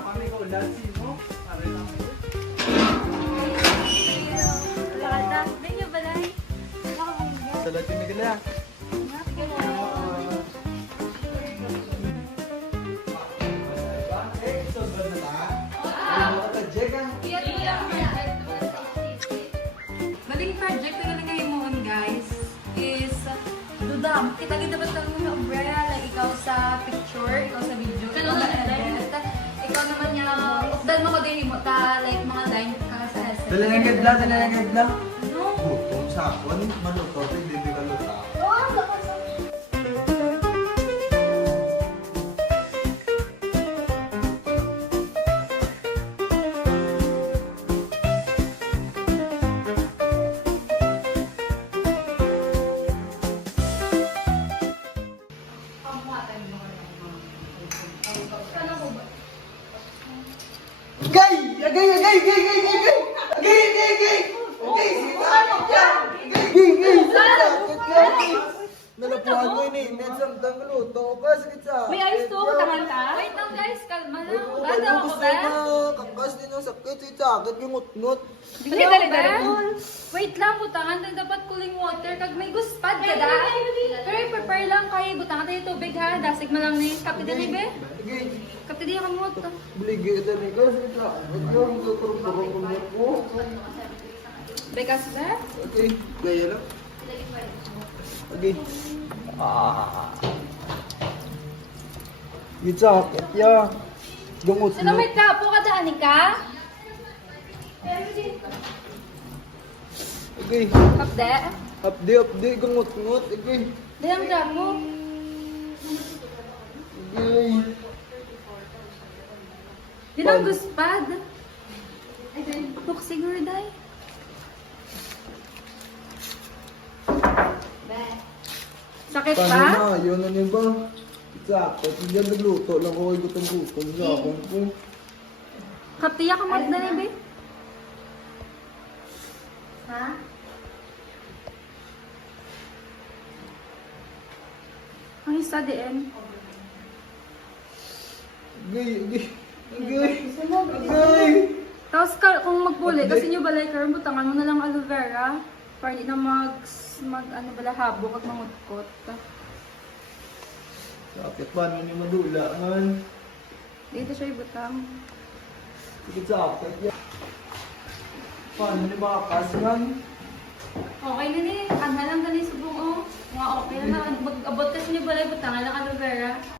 kami ko ulan sino? Pare lang ito. Lada. Benyo balay. Salat yung nagala. Baling project na lang ngayon mo guys is dudam. Kita kita ba tayo ng umbrella like ikaw sa picture, ikaw sa video. Ikaw naman niya, updan mo ko din mo ta like mga line ka sa SM. Dala ng gadla, dala ng gadla. No. Kung sakon, maluto, hindi ka luta. Agay! Agay! Agay! Agay! Agay! Agay! Agay! Agay! Agay! Agay! Nalapuan mo yun eh. Nensang luto ka. Sakit sa. May ayos to, tangan ka? Wait lang guys, kalma lang. Bata ako Gusto ba? na. Kakas din ang sakit. Sakit yung ngutngot. Dali, dali, dali. Wait lang, butangan din dapat cooling water. Kag may guspad ka da. Pero prepare lang kayo. Butangan tayo tubig ha. Dasig mo lang ni Kapit din be. Agay! Kapit din yung kamot. Bligay ka din ka. Sakit sa. Agay! Magkakurong-kurong ko. Bekas sir? Okay. Gaya lang. Agay. Yung sakit ya. Gamot Sino may kapo ka daan ka? Agay. Kapde? Upde. Gamot-ngot. Agay. Dayang kapo. Agay. Di lang guspad. Look siguro day. Sakit Paano pa? na? Yun na niyo ba? Sakit. Hindi yan nagluto lang ako. Gutom-gutom sa akong ko. Kaptiya ka mag na ni be. Ha? Ang isa din. Agay. Agay. Tapos kung magpuli, kasi nyo balay karon butangan mo na lang aloe vera para hindi na mag ano bala habok at mangutkot. Sakit pa naman yung madula man. Dito siya ibutang. Sakit sakit yan. Paano niyo makakas man? Okay na ni, anha lang dali subong oh. Nga okay na, mag-abot kasi nyo balay butangan lang aloe vera.